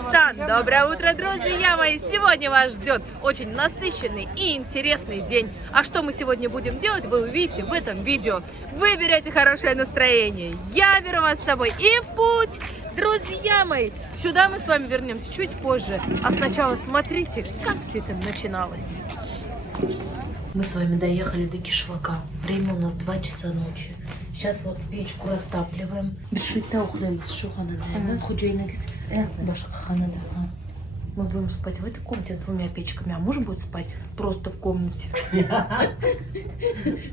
Узбекистан! Доброе утро, друзья мои! Сегодня вас ждет очень насыщенный и интересный день. А что мы сегодня будем делать, вы увидите в этом видео. Вы берете хорошее настроение, я беру вас с собой и в путь! Друзья мои, сюда мы с вами вернемся чуть позже. А сначала смотрите, как все это начиналось. Мы с вами доехали до Кишвака. Время у нас 2 часа ночи. Сейчас вот печку растапливаем. Мы будем спать в этой комнате с 2 печками, а муж будет спать просто в комнате.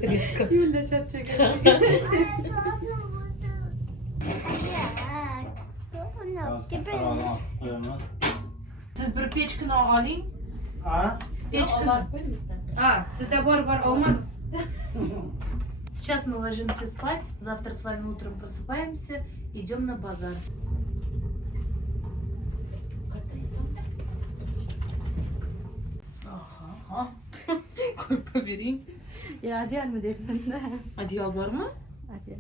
Риска. Siz bir pechkini oling. Sizda bor olmadingiz. Сейчас мы ложимся спать, завтра с вами утром просыпаемся, идем на базар. Ага. Koy vereyim. Ya diğer mi dedin? Одеял var mı? Hadi.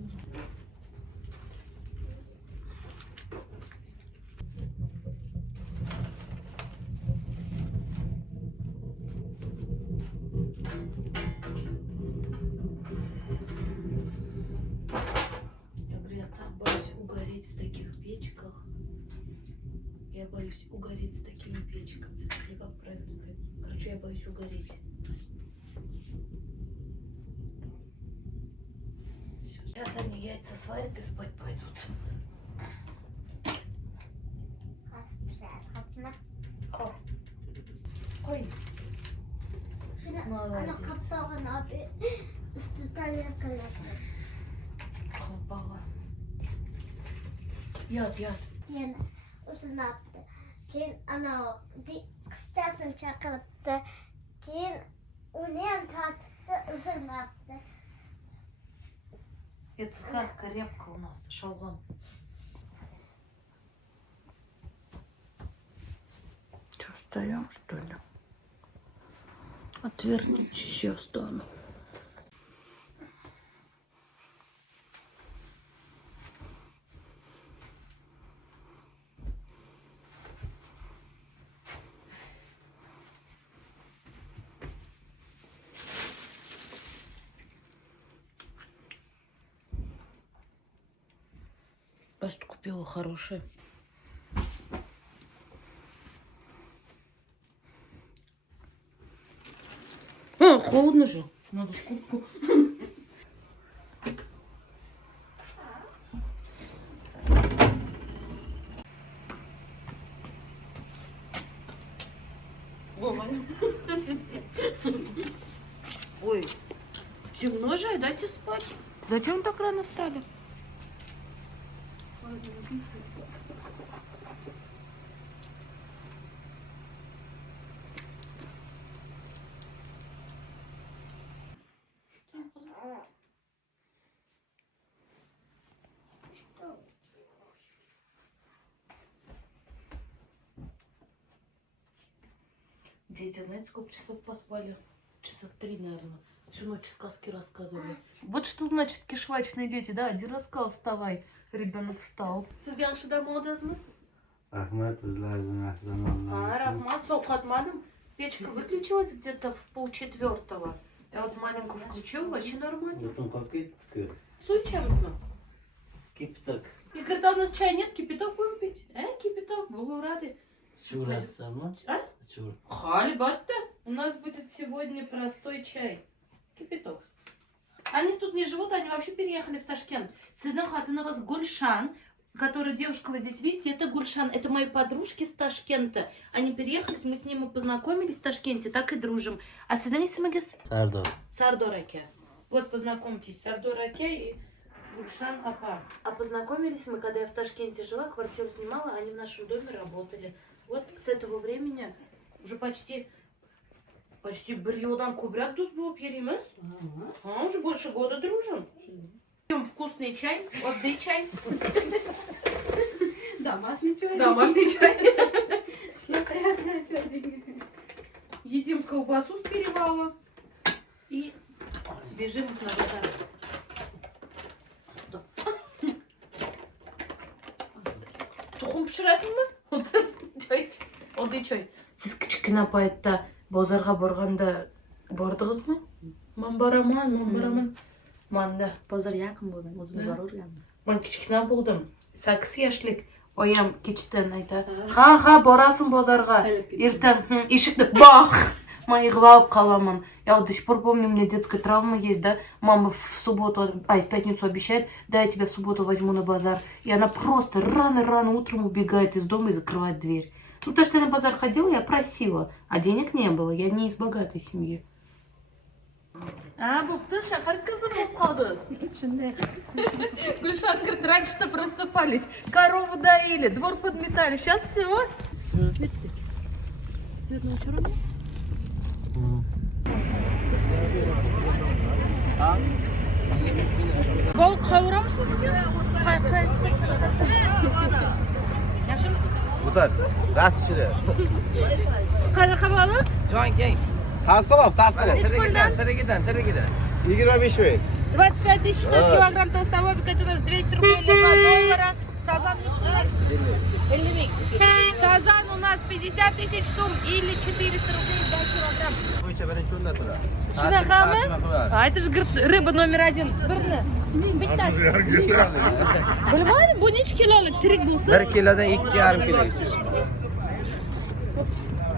Я так боюсь угореть в таких печках. Я боюсь угореть с такими печками. Или как правильно сказать? Короче, я боюсь угореть. Всё, сейчас они яйца сварят и спать пойдут. Хоп. Ой. Молодец. Hoppa. Yat. Yani uzun attı. Keyin ana kıstasını çakılıptı. Keyin ulen tartıktı, uzun attı. Это сказка репка у нас, шалгам. Что, встаем, что ли? Отвернитесь, я встану. Пасту купила хорошая. Холодно же. Надо куртку. Ой, темно же, дайте спать. Зачем так рано встали? Дети, знаете, сколько часов поспали? Часа 3, наверное. Всю ночь сказки рассказывали. Вот что значит кишвачные дети, да? Один раз сказал, вставай. Ребенок встал. Siz yaxshida modasizmi? Rahmat, o'zlaringizni yaxshi Rahmat, sovqatmadim. Печка выключилась где-то в 3:30. Я вот маленькую включила, вообще нормально. Butun qolib ketdi-ku. Суй içemizmi? Kipitak. И когда у нас чая нет, кипяток будем пить. Кипяток, будем рады. Churasizmi? А? Chur. Хальбатта. У нас будет сегодня простой чай. Кипяток. Они тут не живут, они вообще переехали в Ташкент. Сезон Хатыновас Гульшан, которую девушка вы здесь видите, это Гульшан. Это мои подружки с Ташкента. Они переехали, мы с ними познакомились в Ташкенте, так и дружим. А Сезон Исамагес? Sardor. Сардор Аке. Вот познакомьтесь, Сардор Аке и Гульшан Апа. А познакомились мы, когда я в Ташкенте жила, квартиру снимала, они в нашем доме работали. Вот с этого времени уже почти bir yıldan ko'proq do'st bo'lib yurimiz. Уже больше года дружим. Пьем вкусный чай, отдай чай. Домашний чай. Домашний чай. Едим колбасу с перевала и бежим на базар. Тухум pishirasizmi? O'tir, choy ich. Oddiy choy. Siz kichkina paytda bozorga borganda bordingizmi? Men boraman. Manda Bozor yaqin bo'lgan, o'zimiz boraverganmiz. men kichkina bo'ldim. 8 yoshlik. Oyam kechdan aytadi. Ha, borasin bozorga. Ertan eshikni bog'. Men yig'lab qolaman. Я вот до сих пор помню, у меня детская травма есть, да? Мама в пятницу обещает, да, я тебя в субботу возьму на базар. И она просто рано-рано утром убегает из дома и закрывает дверь. Ну, то, что я на базар ходила, я просила, а денег не было, я не из богатой семьи. Бупты, шахар кызы болып қалдыңыз. Shunday. Гульшат говорит, раньше-то просыпались, корову доили, двор подметали, сейчас все. Свет на uchiruvmi? Balık kavuramız mı bugün? Yaxshimisiz? O'tar. Rast ichida. Qanaqa baliq? Jon keng. Tasaloq, Nechi puldan? Tirigidan. 25 ming. 25 тысяч стоит килограмм толстого бика, у нас 200 рублей или 2 доллара. Сазан 50 миг. Сазан у нас 50 тысяч сум или 400 рублей за килограмм. Bo'yicha birinchi o'rinda turadi. Shunaqami? Это же рыба номер 1. Birni. Bittasi. Bilmadim, bu necha kilolik tirik bo'lsa? 1 kilodan 2,5 kilo.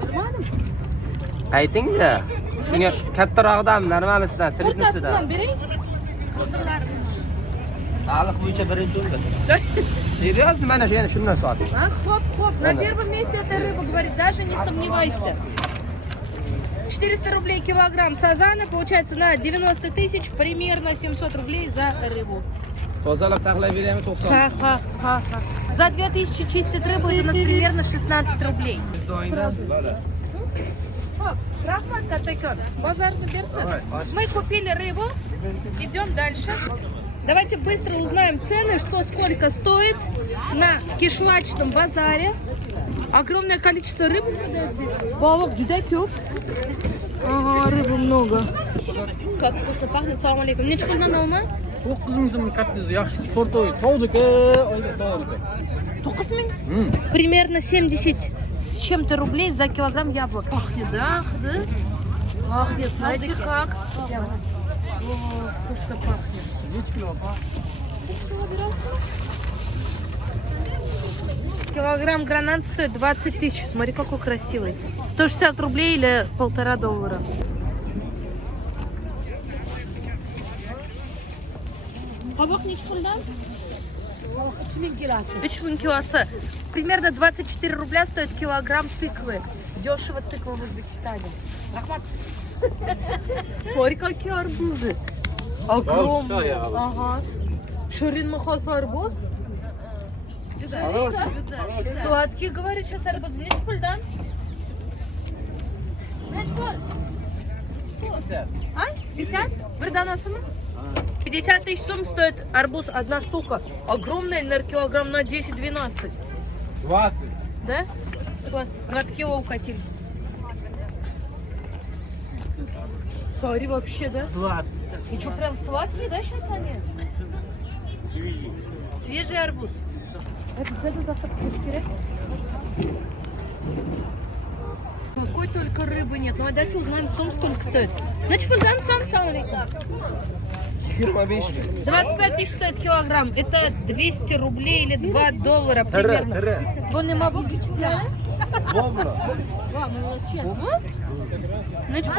Bilmadim. Ayting-da. Shunga kattarog'idan, normalisidan, O'rtasidan sirtlisidan. bering. Qildiqlarim. Baliq bo'yicha birinchi o'rinda. Серьезно, mana shu yana shundan soting. Хоп. На первом месте эта рыба, говорит, даже не сомневайся. 400 рублей килограмм сазана, получается на 90 тысяч, примерно 700 рублей за рыбу. Tozalab taxlab beraymi 90? Ха. За 2000 чистят рыбу, это у нас примерно 16 рублей. Хоп, Рахмат Катайкон, базарный берсын. Мы купили рыбу, идем дальше. Давайте быстро узнаем цены, что сколько стоит на кишлачном базаре. Огромное количество рыбы продают здесь. Балок, джуда кюб. Ага, рыбы много. Как вкусно пахнет, салам алейкум. Нечего пульдан алма? 9 ming so'm kattasi yaxshi sortoy tovdiki oyda tovdiki 9 мин? Примерно 70 с чем-то рублей за килограмм яблок. Пахнет, да? Пахнет, знаете как? О, вкусно пахнет. Килограмм гранат стоит 20 тысяч. Смотри, какой красивый. 160 рублей или $1,5. Kabak neçe puldan? 3000 kilosu. 3000 kilosu. Примерно 24 рубля стоит килограмм тыквы. Дешево тыква в Узбекистане. Рахмат. Смотри, какие арбузы. Огромные. Ага. Шурин махос арбуз. Сладкий, говорит, сейчас арбуз. Неç puldan? Neç pul? 50? Bir danası mı? 50 тысяч сум стоит арбуз, одна штука. Огромная, наверное, килограмм на 10-12. 20. Да? Класс. 20 кило укатились. Смотри, вообще, да? 20. И что, прям сладкие, да, сейчас они? Свежий арбуз. Это завтра керек. Какой только рыбы нет. Ну, давайте узнаем сом, сколько стоит. Значит, узнаем сом, салам алейкум. 25 тысяч стоит килограмм. Это 200 рублей или $2 примерно. Вон нема бок? Да. Значит,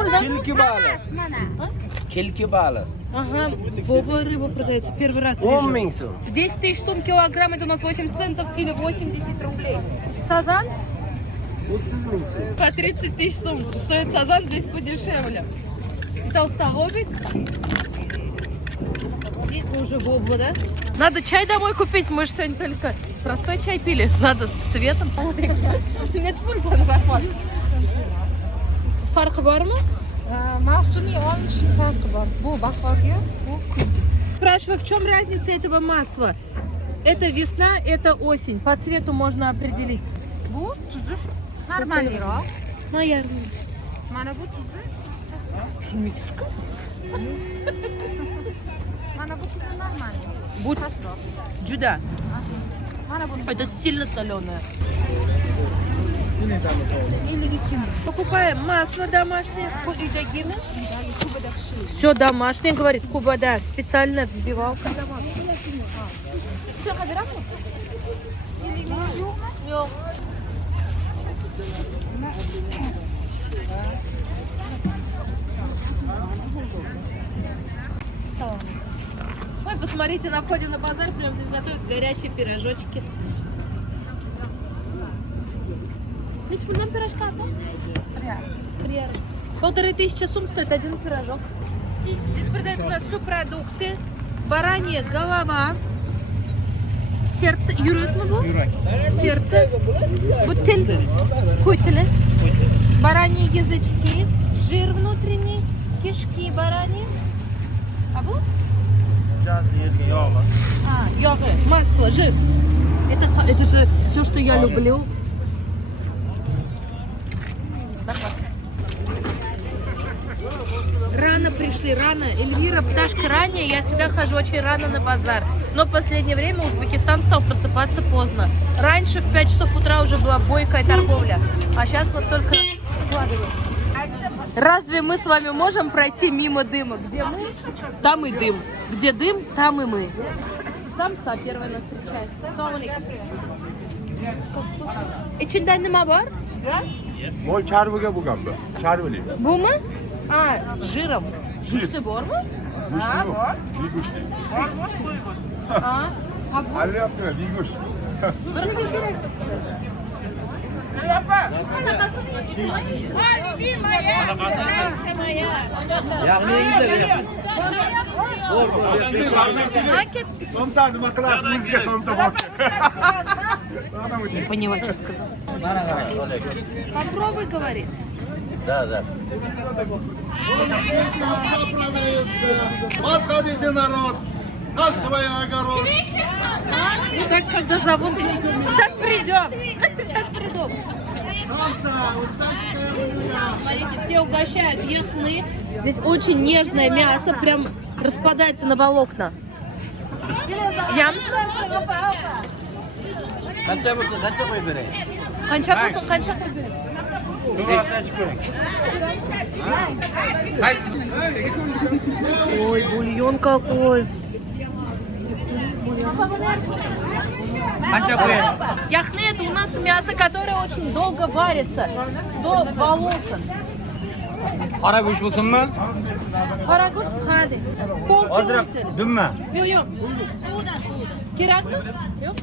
Kelki baliq. Ага, бобла рыба продается. Первый раз 10 вижу. ming so'm. 10 тысяч сум килограмм, это у нас 80 центов или 80 рублей. Сазан 30 ming so'm. по 30 тысяч сум. Стоит сазан здесь подешевле. Толстолобик. Это уже бобла, да? Надо чай домой купить, мы же сегодня только простой чай пили. Надо с цветом. Нет, Farkı var mı? Mavsumiy olishni farqi bor. Bu bahorga, bu kuzga. Спрашиваю, в чем разница этого масла? Это весна, это осень. По цвету можно определить. Bu tuzi normalroq. Наверное. Mana bu tuzi. Mana bu tuzi normal. Bu Pastroq. juda. Это сильно соленое. Покупаем масло домашнее. Все домашнее, говорит Кубада. Специальная взбивалка. Ой, посмотрите, на входе на базар прям здесь готовят горячие пирожочки. Ведь нам пирожка, да? Приер. 1500 сум стоит один пирожок. Здесь продают у нас субпродукты. Баранья голова. Сердце. Юрек мы был? Сердце. Бутыль. Кутели. Бараньи язычки. Жир внутренний. Кишки бараньи. А вот? Йога. Масло, жир. Это же все, что я люблю. Рано пришли, рано. Эльвира, пташка ранняя, я всегда хожу очень рано на базар. Но в последнее время Узбекистан стал просыпаться поздно. Раньше в 5 часов утра уже была бойкая торговля, а сейчас вот только складывают. Разве мы с вами можем пройти мимо дыма? Где мы, там и дым. Где дым, там и мы. Самса первая нас встречает. İçinde ne var? Mol çarvıga bu gamba. Çarvıli. Bu mu? Aa, жиром. Güçlü bor mu? Güçlü bu. Bir güçlü. Aa, ha bu. Ali yaptı mı? Bir güç. Komutanım akıllar müzike sonunda bak. Не понимаю, что сказал. Попробуй, говорит. Да. Подходите, народ, на свой огород. Ну так, когда зовут. Сейчас придем. Сейчас приду. Смотрите, все угощают яхны. Здесь очень нежное мясо, прям распадается на волокна. Ям? Qancha bo'lsa, qancha qo'yib beray? Qancha bo'lsin, qancha qo'yib bering? Ой, бульон какой. Qancha qo'ying? Яхны — это у нас мясо, которое очень долго варится, до волокон. Qora go'sht bo'lsinmi? Qora go'sht qani? Ozroq dummi? Yo'q. Kerakmi? Yo'q.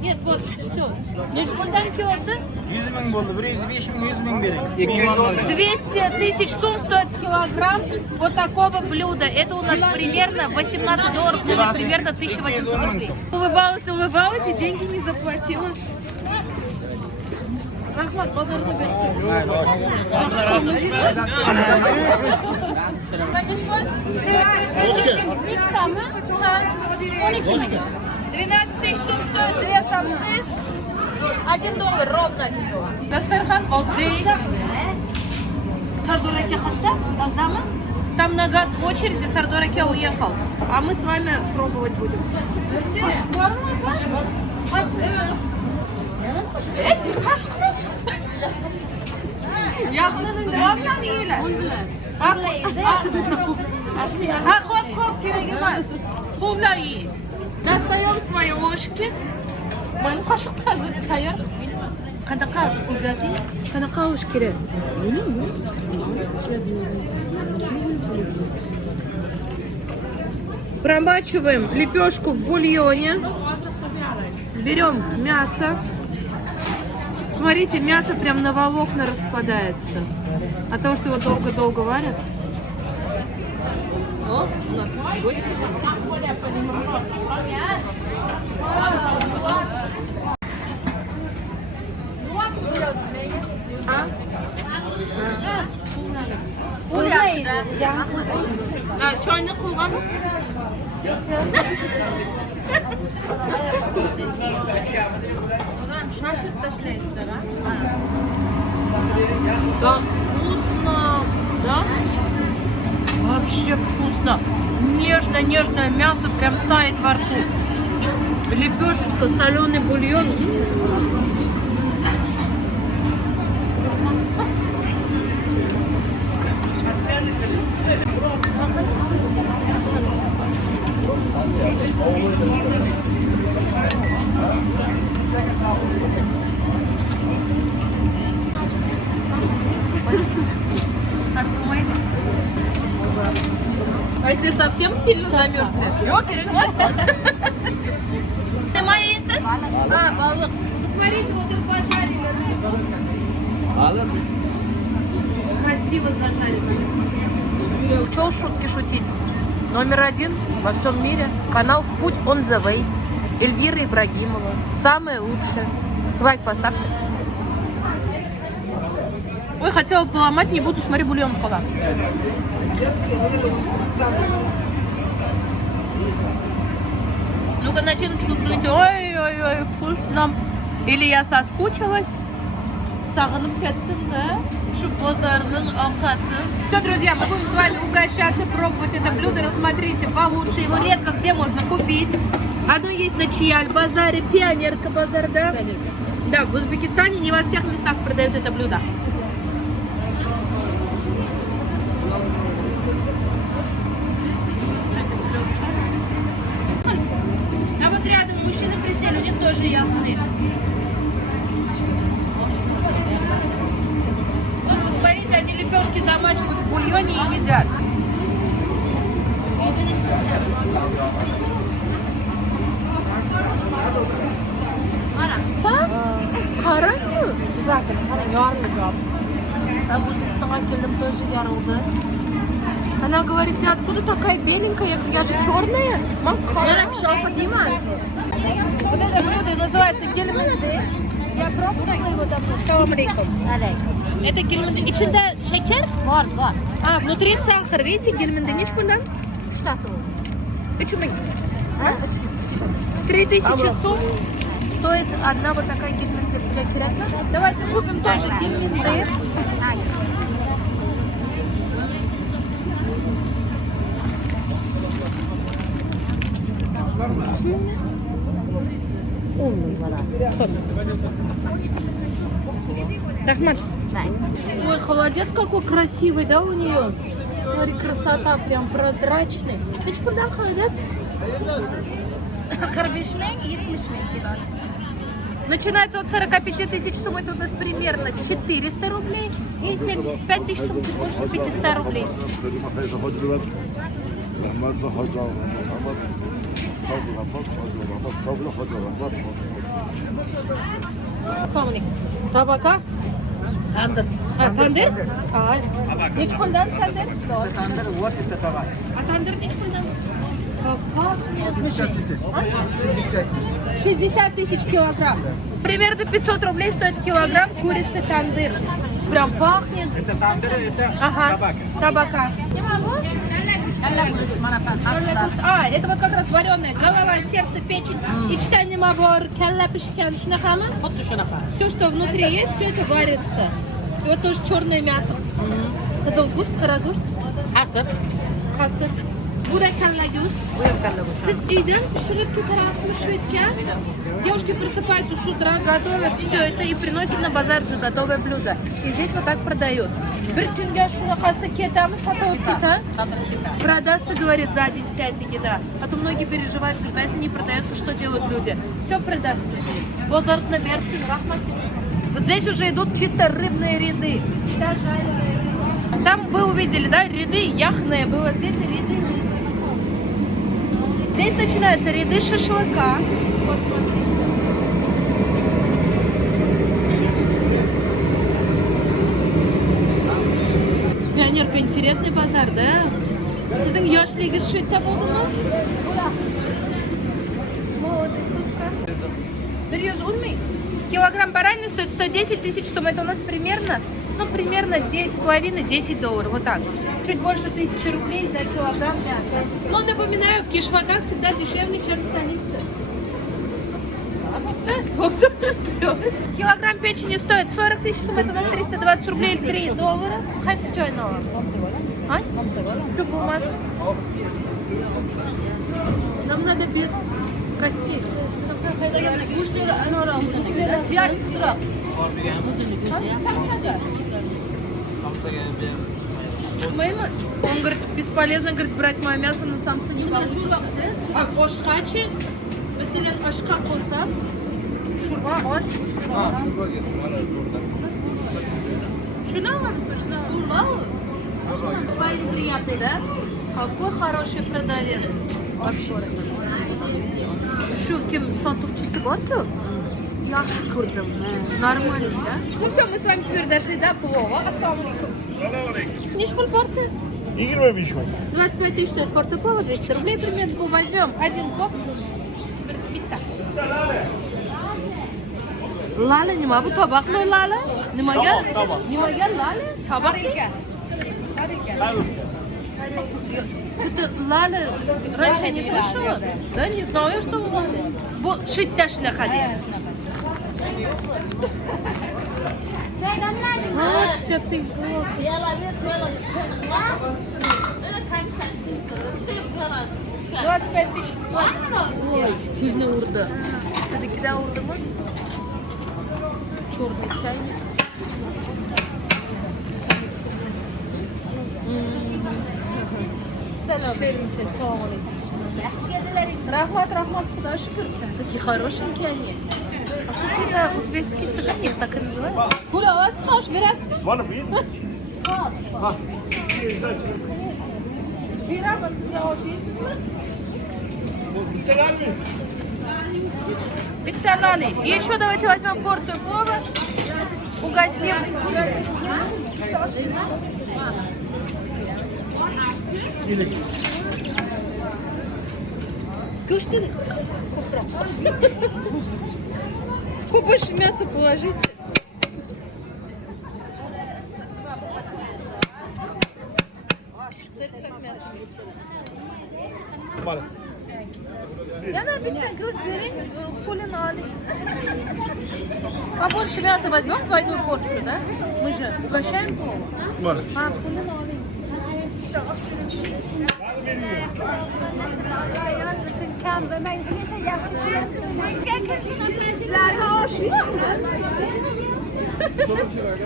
Нет, вот, все. Nechi puldan kilosi? 100 ming bo'ldi. 105 ming, 100 ming bering. 200 200 000 сум стоит килограмм вот такого блюда. Это у нас примерно $18, или примерно 1800 рублей. Улыбалась и деньги не заплатила. Рахмат, базарga bersin. Nechi pul? 12 000 сум стоит 2 самцы. $1 ровно $1. Dastarxon oddiy. Sardor aka qayerda? Gazdami? Там на газ в очереди, Сардор ака уехал. А мы с вами пробовать будем. Yaxlının nima bilan yeyiladi? Xo'p, kerak emas. Bu bilan yeying. Достаем свои ложки. Mana qoshiq hozir tayyor. Qanaqa o'rgating? Qanaqa olish kerak? Промачиваем лепешку в бульоне. Берем мясо. Смотрите, мясо прям на волокна распадается. От того, что его долго-долго варят. О, у нас гости. Choyni qo'yganmi? Шашib tashlaysizlar, ha? Да, вкусно, да? Вообще вкусно. Нежное мясо прям тает во рту. Лепешечка, соленый бульон. А если совсем сильно замерзнет? Лёд или Ты маисос? А, балык. Посмотрите, вот их пожарили рыбу. Balık. Красиво зажарили. Чё уж шутки шутить? Номер 1 во всем мире. Канал «В путь on the way». Эльвира Ибрагимова. Самое лучшее. Лайк поставьте. Ой, хотела поломать, не буду, смотри, бульон сколько. Ну-ка, начиночку взгляните. Ой-ой-ой, вкусно. Или я соскучилась. Сағынып кеттім, да? Шу базарның авқаты. Все, друзья, мы будем с вами угощаться, пробовать это блюдо. Рассмотрите получше. Его редко где можно купить. Оно есть на Чиаль-базаре, Пионерка базар, да? Да, в Узбекистане не во всех местах продают это блюдо. А вот рядом мужчины присели, у них тоже яхны. Вот посмотрите, они лепешки замачивают в бульоне и едят. Қараңғы. А в Узбекистанға келдім, тоже ярылды. Она говорит, ты откуда такая беленькая? Я говорю, я же черная. Вот это блюдо называется гельминды. Я пробовала его давно. Салам алейкум. Это гельминды. Içinde şeker? Var. А, внутри сахар. Видите, гельминды. Ничего, да? Штасу. Почему? 3000 сом стоит одна вот такая гельминдерская кирята. Давайте купим тоже гельминды. Рахмат. Ой, холодец какой красивый, да, у нее? Смотри, красота, прям прозрачный. Ты что, продал холодец? 45 мең, 70 мең килосы. Начинается от 45 тысяч сумм, это у нас примерно 400 рублей. И 75 тысяч сумм, чуть больше 500 рублей. Табака? Tandır. Tandır? Neç puldan tandır? Tandır вот это товар. А tandır neç puldan? 60 тысяч килограмм. Примерно 500 рублей стоит килограмм курицы тандыр. Прям пахнет. Это тандыр, это Ага, табака. А, это вот как раз вареная голова, сердце, печень. И читание мабор, калла пешкан, шнахама. Все, что внутри есть, все это варится. И вот тоже черное мясо. Казалгушт, карагушт. Хасыр. Будай каллагушт. Siz үйден пішіріп кетерасыз шведке. Девушки просыпаются с утра, готовят все это и приносят на базар же готовое блюдо. И здесь вот так продают. Bir күнге шунақасы кетамыз, сатып кета. Продастся, говорит, за день вся эта еда. А то многие переживают, говорят, а если не продается, что делают люди? Все продастся здесь. Базар на Бердске, вот здесь уже идут чисто рыбные ряды. Вся жареная рыба. Там вы увидели, да, ряды яхные, было здесь ряды рыбы. Здесь начинаются ряды шашлыка. Вот, смотрите. Пионерка, интересный базар, да? Сіздің яшлигіз шетте болды ма? Килограмм баранины стоит 110 тысяч сумм. Это у нас примерно 9,5-10 долларов. Вот так. Чуть больше 1000 рублей за килограмм мяса. Но напоминаю, в Кишваках всегда дешевле, чем в столице. Все. Килограмм печени стоит 40 тысяч сумм. Это у нас 320 рублей или 3 доллара. Хайся, что иного? А? Нам надо без костей. Он говорит, бесполезно, говорит, брать мое мясо на самса не получится. А ошкачи, mesela ошка olsa, шурба, ош. Шуна вам, шуна. Парень приятный, да? Какой хороший продавец. Вообще. Şu kim сатuvчысы бар-ку? Yaxshi ko'rdim. Нормально, да? Ну все, мы с вами теперь дошли до плова. Ассаламу алейкум. Не шпуль порция? 25 мing. 25 тысяч стоит порция плова, 200 рублей примерно. Ну, возьмем один плов. Lala nima bu tabaqmi lala? Nimaga? Nimaga lala? Tabaq ekan. Что-то лала раньше не слышала? Да, не знаю, что лала. Вот шить ташля ходит. 50 тысяч. 25 тысяч. Ой, көзіне ұрды. Сіздікі де ұрды ма? Черный чайник. Шеринче, салам алейкум. Рахмат, худа шükür. Такие хорошенькие они. А сути, это узбекские цыгане, их так и называют. Гуля, у вас нож, берасың? Bana bir mi? Бирама, сіз ауыз жейсіз бі? Битталали. И еще давайте возьмем порцию плова. Угостим. Кушайте. Побольше мяса положите. Смотрите, как мясо. Bana. Я на битен груш бери, кулинали. Побольше мяса возьмем, двойную порцию, да? Мы же угощаем плов. Bana. А, кулинали.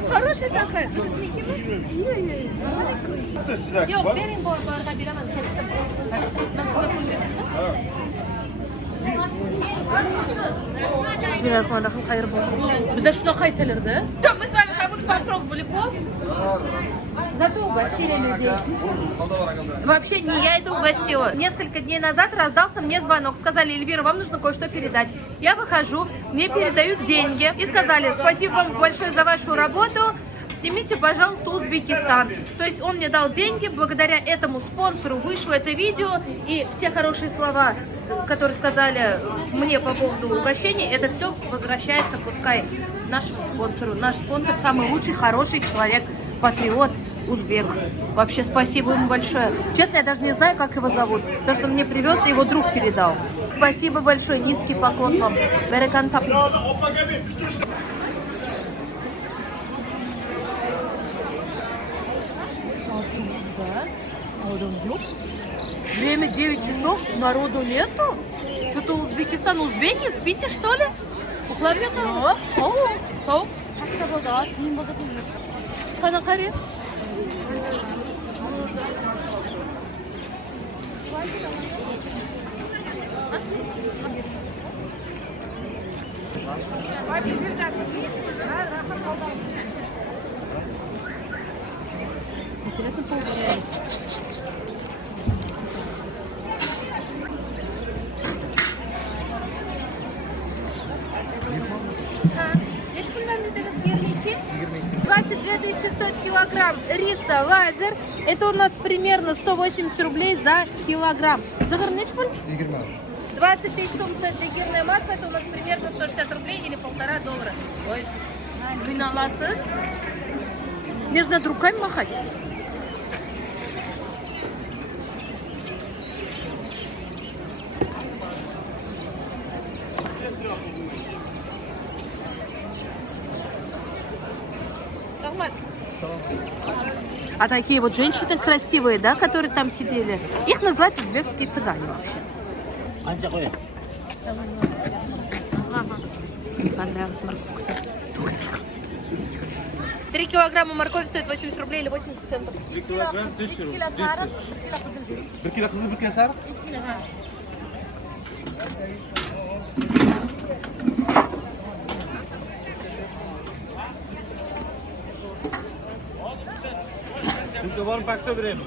Хорошая такая. Yok, verin bu arada bir hemen kestim. Ben sana Bismillahirrahmanirrahim. Hayır olsun. Bizde şuna kayıtılırdı. Tamam, мы с вами как будто попробовали плов. Зато угостили людей. Вообще не я это угостила. Несколько дней назад раздался мне звонок. Сказали: Эльвира, вам нужно кое-что передать. Я выхожу, мне передают деньги. И сказали: спасибо вам большое за вашу работу. Снимите, пожалуйста, Узбекистан. То есть он мне дал деньги, благодаря этому спонсору вышло это видео, и все хорошие слова, которые сказали мне по поводу угощения, это все возвращается, пускай, нашему спонсору. Наш спонсор самый лучший, хороший человек, патриот, узбек. Вообще спасибо ему большое. Честно, я даже не знаю, как его зовут, потому что мне привез, и его друг передал. Спасибо большое, низкий поклон вам. Берекан Тапи. Время 9 часов, народу нету. Что-то Узбекистан. Узбеки, спите, что ли? Уклавлено. Соу. Канакарис. Интересно получается. Есть фундаментальные сверники? 22 тысячи стоит килограмм риса лазер. Это у нас примерно 180 рублей за килограмм. Завернуть пуль? 20 тысяч сумм стоит дегирное масло. Это у нас примерно 160 рублей или $1,5. Ой, виналасыз. Мне же надо руками махать. А такие вот женщины красивые, да, которые там сидели, их называют узбекские цыгане вообще. мне понравилась морковка. 3 килограмма моркови стоит 80 рублей или 80 центов. 1 kilogram 5 euro. 1 kilo qizil, 1 kilo sariq. Shunga borib paksa beraymi?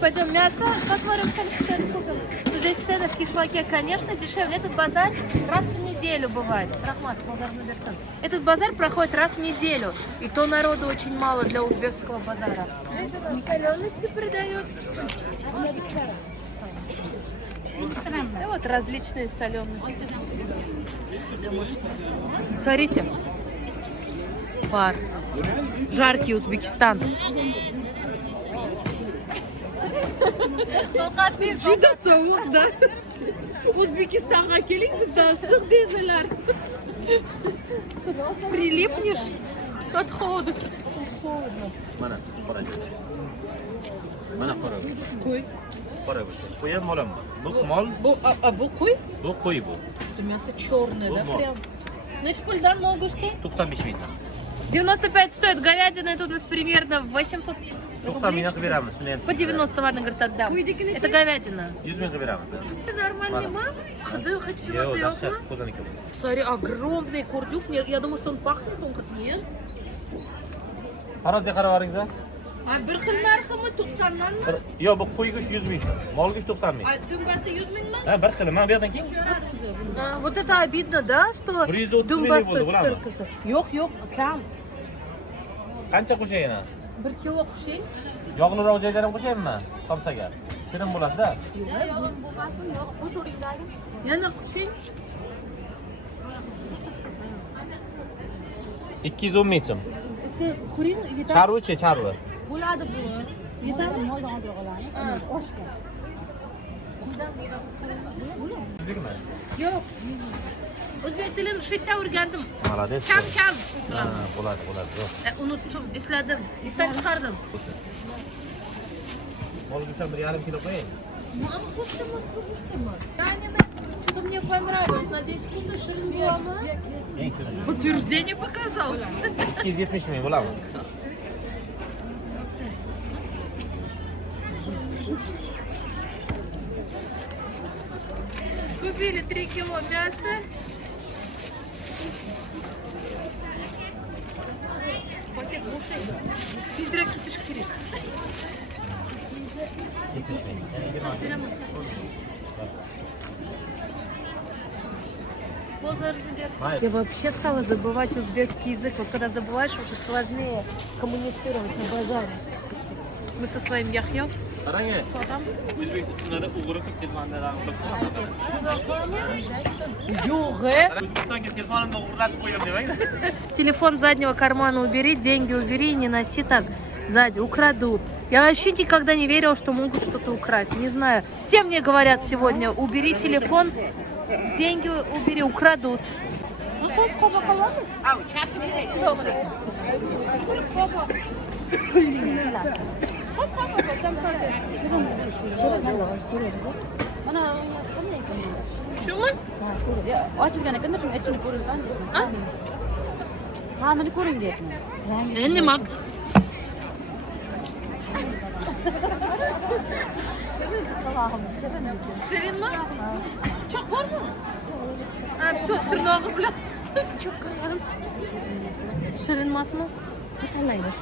Пойдем мясо, посмотрим, что это купим. Ну, здесь цены в Кишлаке, конечно, дешевле. Этот базар раз в неделю бывает. Рахмат, полдарный берсан. Этот базар проходит раз в неделю. И то народу очень мало для узбекского базара. Солености продают. И вот различные солености. Смотрите. Пар. Жаркий Узбекистан. Juda sovuq da. O'zbekistonga keling, bizda issiq deydilar. Прилипнешь от холода. Mana qora. Mana qora. Qo'y. Qora bu. Qo'y ham olaman. Bu mol, Bu qo'y? bu qo'y bu. Что мясо черное, да, прям? Значит, пульдан много что? 95 ming so'm. 95 стоит говядина, это у нас примерно 800 90 ming qilib beramiz. Shuni ham. По 90, ладно, говорит, отдам. Это говядина. 100 ming qilib beramiz. Это нормальный ма? Ходы, хочу массу Yo'q, ма? qo'zaniki. Смотри, огромный курдюк. Я думаю, что он пахнет, он как нет. Qarorga qarab oling. А bir xil narximi 90danmi? Yo'q, bu qo'y go'shti 100 ming so'm. Mol go'shti 90 ming. А dumbasi 100 mingmi? Ha, bir xil. Men bu yerdan keyin Вот это обидно, да, что 130 думба ming bo'ldi, стоит bilaman. столько. Yo'q, kam. qancha qo'shayina? 1 kilo qo'shing. Yog'liroq joylar ham qo'shaymi? Somsaga. Shirin bo'ladi-da. Yana qo'shing. 210 ming so'm. Sen kuring, yetadi. Charvochi, charvo. Bo'ladi bu. Yetadi. Moldan hozir olamiz. Oshga. Yo'q. O'zbek tilini shu yerda o'rgandim. Молодец. Kam. Ha, bo'ladi. Unutdim, esladim. Esdan chiqardim. Mol go'shti 1,5 kilo qo'ying. Мама, кушай. Что-то мне понравилось. Надеюсь, вкусно шашлык. Eng shirin. Подтверждение показал. 270 ming bo'ladi. Купили 3 кило мяса. Пакет грушей. Фидра кипишкирик. 70 ming. Я вообще стала забывать узбекский язык. Вот когда забываешь, уже сложнее коммуницировать на базаре. Мы со своим Яхьем. Qarang. O'zbekistonda o'g'irib ketganlardan Yo'q. O'zbekistonga telefonimni o'g'irlatib qo'ydim demang. Телефон заднего кармана убери, деньги убери и не носи так сзади. Украдут. Я вообще никогда не верила, что могут что-то украсть. Не знаю. Все мне говорят сегодня, убери телефон, деньги убери, украдут. Shumi? Ochilgan ekan, shuni ichini ko'ringdan. Ha, meni ko'ring deyapman. Endi mak. Shirin mi? Çok var mı? Ha, все, tırnağı bilan. Çok qalan. Shirin emasmi? Tanlaymiz.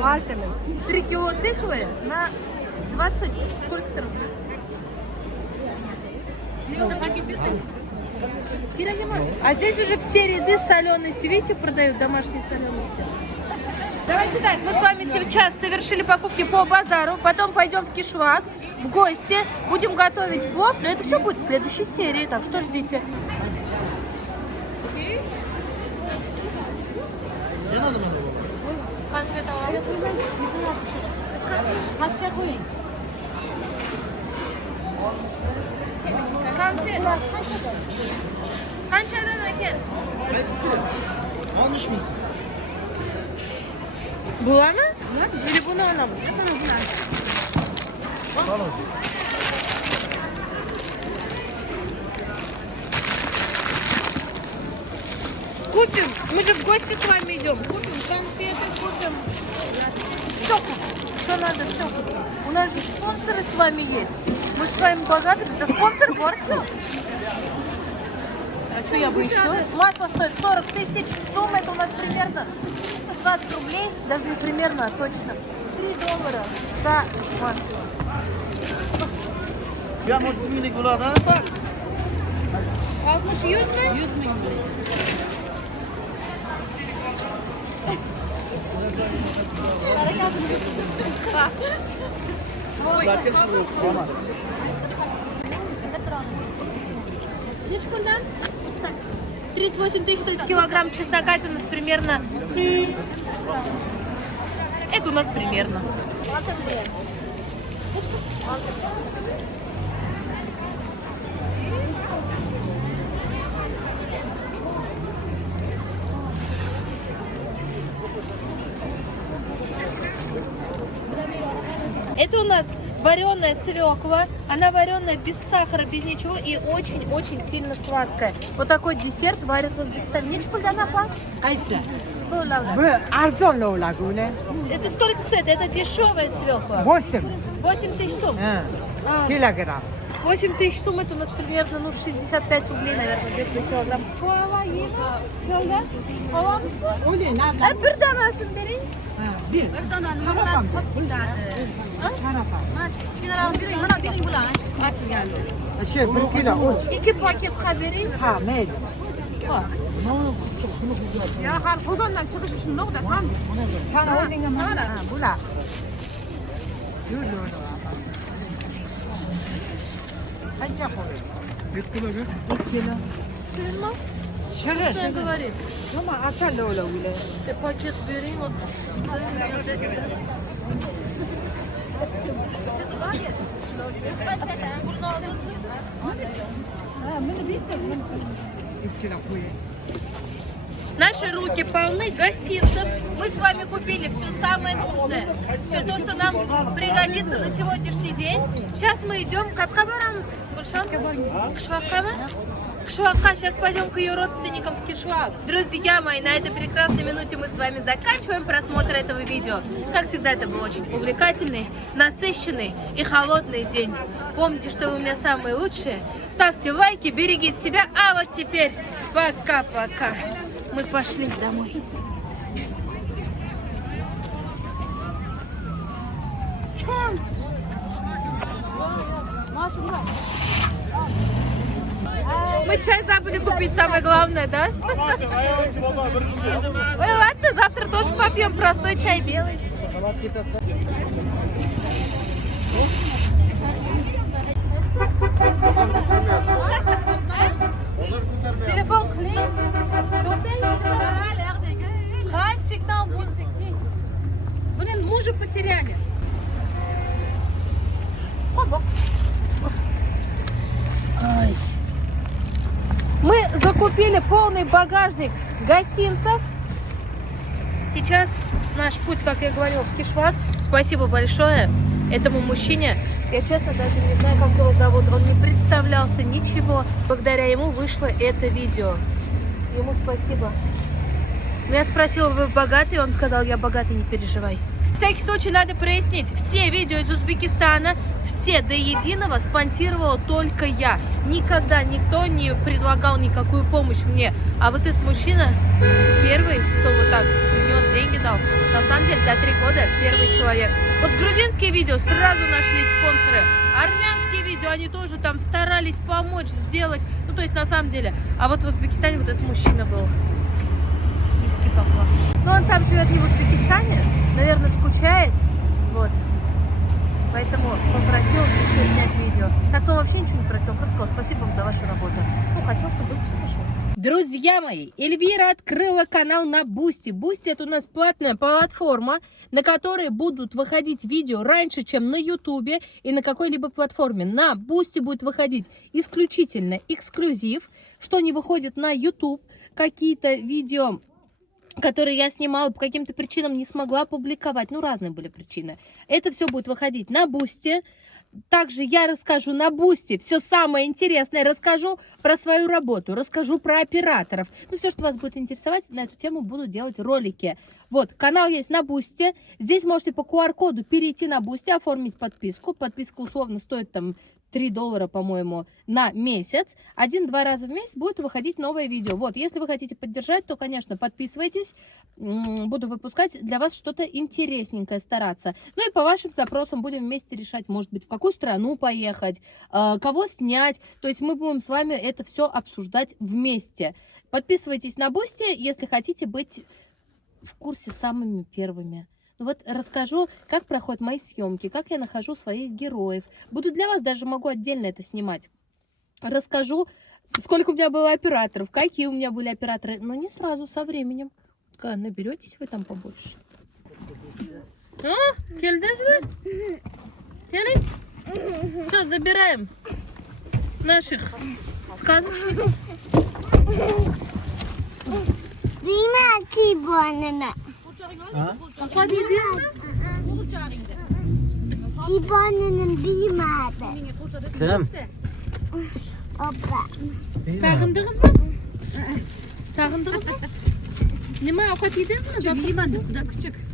Пальтами. 3 кило тыквы на 20. Сколько там? А здесь уже все ряды солености. Видите, продают домашние солености. Давайте так, мы с вами сейчас совершили покупки по базару, потом пойдем в Кишлак, в гости, будем готовить плов, но это все будет в следующей серии, так что ждите. Pastga qo'ying. Konfet. Qanchadan aka? Olishmaysiz. Bulami? Или buni olamiz? Купим. Мы же в гости с вами идем. Купим конфеты, купим. Все купим. Что надо, все купим. У нас же спонсоры с вами есть. Мы же с вами богаты. Это спонсор Борка. А что я бы еще? Масло стоит 40 тысяч. Сумма это у нас примерно 20 рублей. Даже не примерно, а точно. $3 за масло. Ya 30 minglik bo'ladi. 60, 100 mi? 100 ming. Нечего пульдан? 38 тысяч стоит килограмм чеснока. Это у нас примерно... Это у нас примерно. Это у нас вареная свекла. Она вареная без сахара, без ничего и очень-очень сильно сладкая. Вот такой десерт варят в Узбекистане. Нечего пульдана план? Aysa. Это Arzon ularga. сколько стоит? Это дешевая свекла. 8 тысяч сум. Kilogramm. 8 тысяч сум, это у нас примерно 65 рублей, наверное, где-то килограмм. Bir danasini bering. Bir. Şey, 1 kilo. 2 paket bering. Ha, mayli. Ya hal qozondan chiqishi shundoq da ham. Qani o'rningga mana. Ha, bular. Yur. Qancha qo'ying? 1 kilo. 1 kilo. Shirin. Что говорит? Nima asal o'la. Пакет bering. Вот. Наши руки полны гостинцев. Мы с вами купили все самое нужное. Все то, что нам пригодится на сегодняшний день. Сейчас мы идем к Абхабарамс. К Швакхаме? К Швакха. Сейчас пойдем к ее родственникам в Кишвак. Друзья мои, на этой прекрасной минуте мы с вами заканчиваем просмотр этого видео. Как всегда, это был очень увлекательный, насыщенный и холодный день. Помните, что вы у меня самые лучшие. Ставьте лайки, берегите себя. А вот теперь пока-пока. Мы пошли домой. Мы чай забыли купить, самое главное, да? Ой, ладно, завтра тоже попьем простой чай белый. Телефон клей. Сигнал будет. Блин, мужа потеряли. Ай. Мы закупили полный багажник гостинцев. Сейчас наш путь, как я говорила, в Кишвак. Спасибо большое этому мужчине. Я честно даже не знаю, как его зовут. Он не представлялся, ничего. Благодаря ему вышло это видео. Ему спасибо. Но я спросила, вы богатый? Он сказал, я богатый, не переживай. В всякий случай надо прояснить, все видео из Узбекистана, все до единого спонсировала только я. Никогда никто не предлагал никакую помощь мне. А вот этот мужчина первый, кто вот так принес деньги, дал. На самом деле за 3 года первый человек. Вот грузинские видео сразу нашлись спонсоры. Армянские видео, они тоже там старались помочь, сделать. Ну то есть на самом деле. А вот в Узбекистане вот этот мужчина был. Низкий поклон. Но он сам живет не в Узбекистане. Наверное, скучает, вот, поэтому попросил еще снять видео. Так-то он вообще ничего не просил, просто сказал спасибо вам за вашу работу. Ну, хотел, чтобы выпуск пошел. Друзья мои, Эльвира открыла канал на Boosty. Boosty — это у нас платная платформа, на которой будут выходить видео раньше, чем на Ютубе и на какой-либо платформе. На Boosty будет выходить исключительно эксклюзив, что не выходит на YouTube, какие-то видео, которые я снимала, по каким-то причинам не смогла опубликовать. Ну, разные были причины. Это все будет выходить на Boosty. Также я расскажу на Boosty все самое интересное, расскажу про свою работу, расскажу про операторов. Ну, все, что вас будет интересовать, на эту тему буду делать ролики. Вот, канал есть на Boosty. Здесь можете по QR-коду перейти на Boosty, оформить подписку. Подписка условно стоит там $3, по-моему, на месяц. 1-2 раза в месяц будет выходить новое видео. Вот, если вы хотите поддержать, то, конечно, подписывайтесь. Буду выпускать для вас что-то интересненькое, стараться. Ну и по вашим запросам будем вместе решать, может быть, в какую страну поехать, кого снять. То есть мы будем с вами это все обсуждать вместе. Подписывайтесь на Boosty, если хотите быть в курсе самыми первыми. Вот расскажу, как проходят мои съемки, как я нахожу своих героев. Буду для вас, даже могу отдельно это снимать. Расскажу, сколько у меня было операторов, какие у меня были операторы. Но не сразу, со временем. Наберетесь вы там побольше. Все, забираем наших сказочников. What is this? Kim? Sağındınız mı? Sağındınız mı? Nima ovqat yedingizmi?